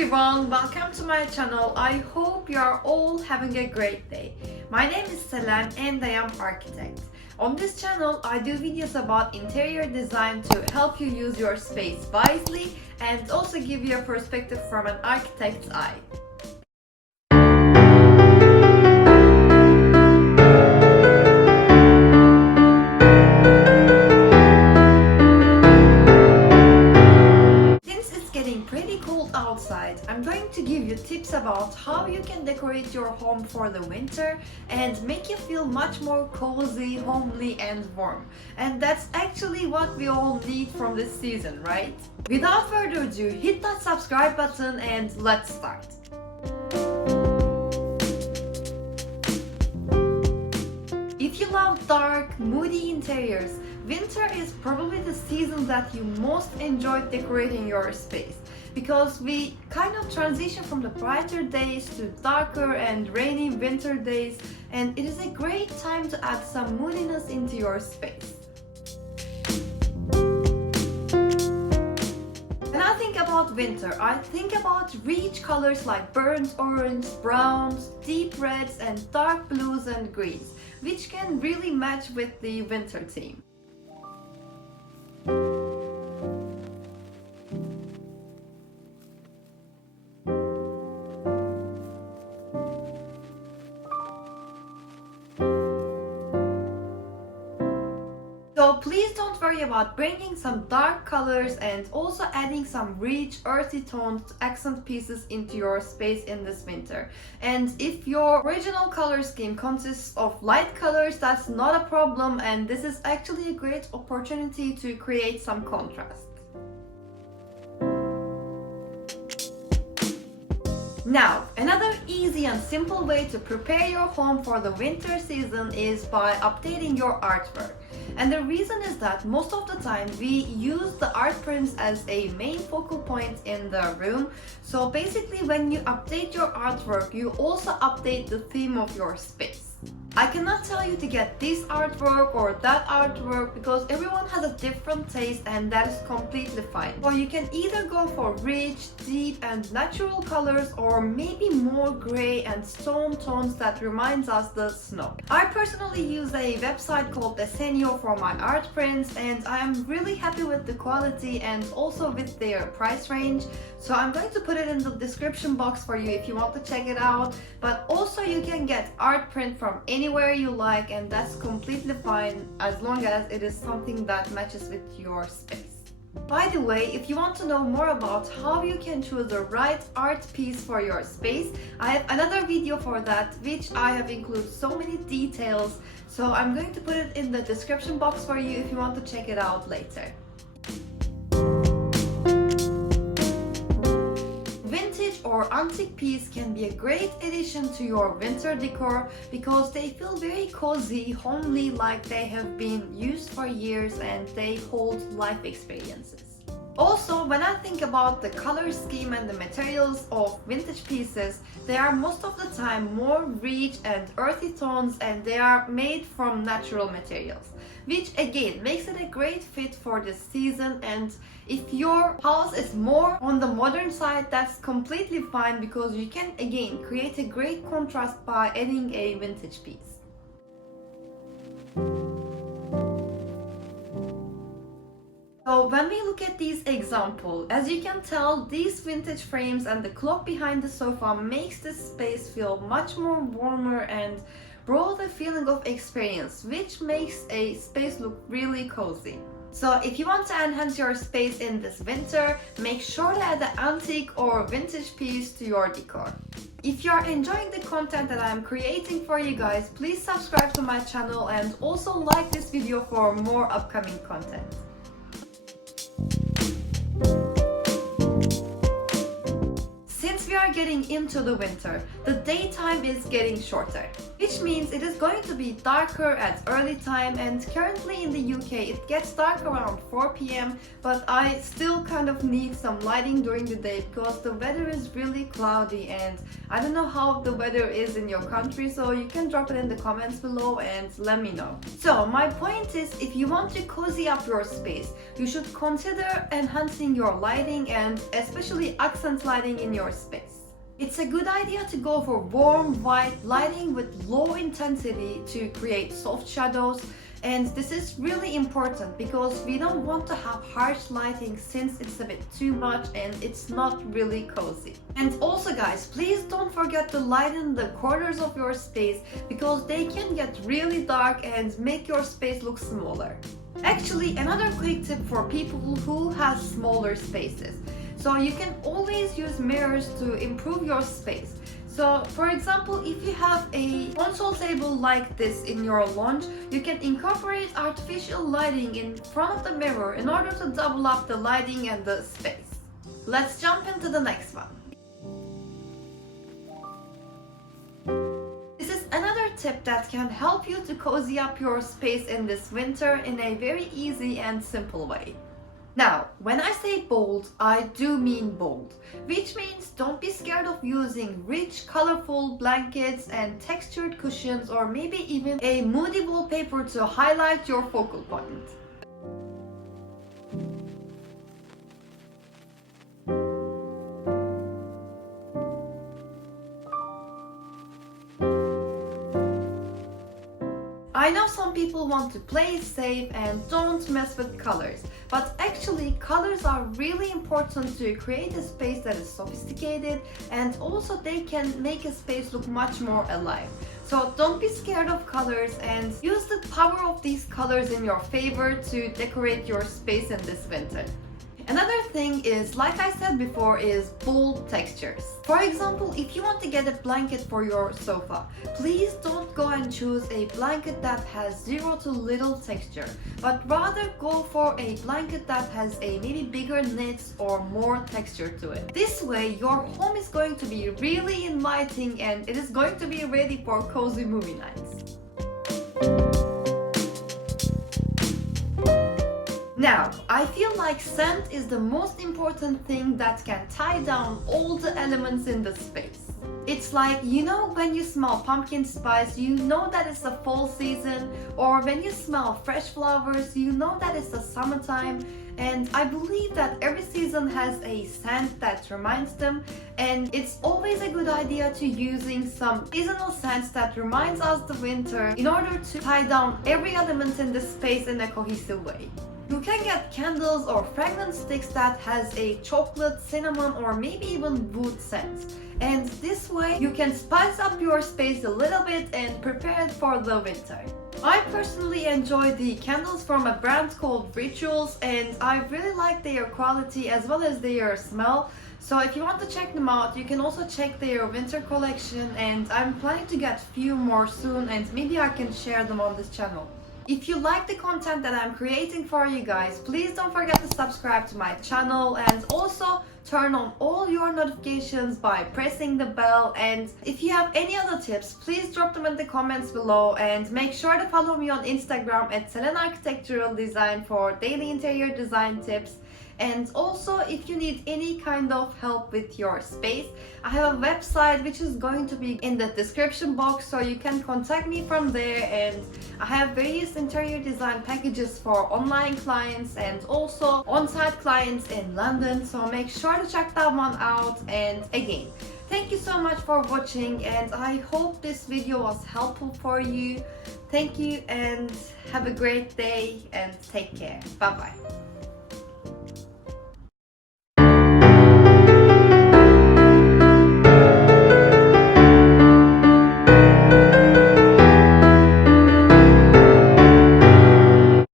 everyone, welcome to my channel. I hope you are all having a great day. My name is Selen and I am architect. On this channel, I do videos about interior design to help you use your space wisely and also give you a perspective from an architect's eye. Outside, I'm going to give you tips about how you can decorate your home for the winter and make you feel much more cozy, homely and warm. And that's actually what we all need from this season, right? Without further ado, hit that subscribe button and let's start. If you love dark, moody interiors, winter is probably the season that you most enjoy decorating your space, because we kind of transition from the brighter days to darker and rainy winter days, and it is a great time to add some moodiness into your space. When I think about winter, I think about rich colors like burnt orange, browns, deep reds and dark blues and greens, which can really match with the winter theme. So please don't worry about bringing some dark colors and also adding some rich earthy tones to accent pieces into your space in this winter. And if your original color scheme consists of light colors, that's not a problem, and this is actually a great opportunity to create some contrast. Now, another easy and simple way to prepare your home for the winter season is by updating your artwork. And the reason is that most of the time we use the art prints as a main focal point in the room. So basically when you update your artwork, you also update the theme of your space. I cannot tell you to get this artwork or that artwork because everyone has a different taste, and that is completely fine. So you can either go for rich, deep and natural colors, or maybe more gray and stone tones that reminds us the snow. I personally use a website called Decor for my art prints, and I am really happy with the quality and also with their price range. So I'm going to put it in the description box for you if you want to check it out. But also you can get art print from anywhere you like, and that's completely fine as long as it is something that matches with your space. By the way, if you want to know more about how you can choose the right art piece for your space, I have another video for that, which I have included so many details. So I'm going to put it in the description box for you if you want to check it out later. Or antique piece can be a great addition to your winter decor because they feel very cozy, homely, like they have been used for years and they hold life experiences. Also, when I think about the color scheme and the materials of vintage pieces, they are most of the time more rich and earthy tones, and they are made from natural materials, which again makes it a great fit for this season. And if your house is more on the modern side, that's completely fine because you can again create a great contrast by adding a vintage piece. So when we look at these examples, as you can tell, these vintage frames and the clock behind the sofa makes this space feel much more warmer and broad a feeling of experience, which makes a space look really cozy. So if you want to enhance your space in this winter, make sure to add an antique or vintage piece to your decor. If you are enjoying the content that I am creating for you guys, please subscribe to my channel and also like this video for more upcoming content. Since we are are getting into the winter, the daytime is getting shorter, which means it is going to be darker at early time, and currently in the UK it gets dark around 4 p.m. but I still kind of need some lighting during the day because the weather is really cloudy, and I don't know how the weather is in your country, so you can drop it in the comments below and let me know. So my point is, if you want to cozy up your space, you should consider enhancing your lighting and especially accent lighting in your space. It's a good idea to go for warm white lighting with low intensity to create soft shadows, and this is really important because we don't want to have harsh lighting since it's a bit too much and it's not really cozy. And also guys, please don't forget to lighten the corners of your space because they can get really dark and make your space look smaller. Actually, another quick tip for people who have smaller spaces. So you can always use mirrors to improve your space. So for example, if you have a console table like this in your lounge, you can incorporate artificial lighting in front of the mirror in order to double up the lighting and the space. Let's jump into the next one. This is another tip that can help you to cozy up your space in this winter in a very easy and simple way. Now, when I say bold, I do mean bold, which means don't be scared of using rich, colorful blankets and textured cushions, or maybe even a moody wallpaper to highlight your focal point. I know some people want to play it safe and don't mess with colors, but actually colors are really important to create a space that is sophisticated, and also they can make a space look much more alive. So don't be scared of colors and use the power of these colors in your favor to decorate your space in this winter. Another thing is, like I said before, is bold textures. For example, if you want to get a blanket for your sofa, please don't go and choose a blanket that has zero to little texture, but rather go for a blanket that has a maybe bigger knits or more texture to it. This way your home is going to be really inviting and it is going to be ready for cozy movie nights. Now, I feel like scent is the most important thing that can tie down all the elements in the space. It's like, you know, when you smell pumpkin spice, you know that it's the fall season, or when you smell fresh flowers, you know that it's the summertime. And I believe that every season has a scent that reminds them, and it's always a good idea to using some seasonal scents that reminds us the winter in order to tie down every element in the space in a cohesive way. You can get candles or fragrance sticks that has a chocolate, cinnamon, or maybe even wood scent. And this way you can spice up your space a little bit and prepare it for the winter. I personally enjoy the candles from a brand called Rituals, and I really like their quality as well as their smell. So if you want to check them out, you can also check their winter collection, and I'm planning to get few more soon, and maybe I can share them on this channel. If you like the content that I'm creating for you guys, please don't forget to subscribe to my channel and also turn on all your notifications by pressing the bell. And if you have any other tips, please drop them in the comments below, and make sure to follow me on Instagram at selenarchitecturaldesign for daily interior design tips. And also, if you need any kind of help with your space, I have a website which is going to be in the description box, so you can contact me from there. And I have various interior design packages for online clients and also on-site clients in London, so make sure to check that one out. And again, thank you so much for watching, and I hope this video was helpful for you. Thank you and have a great day and take care. Bye bye.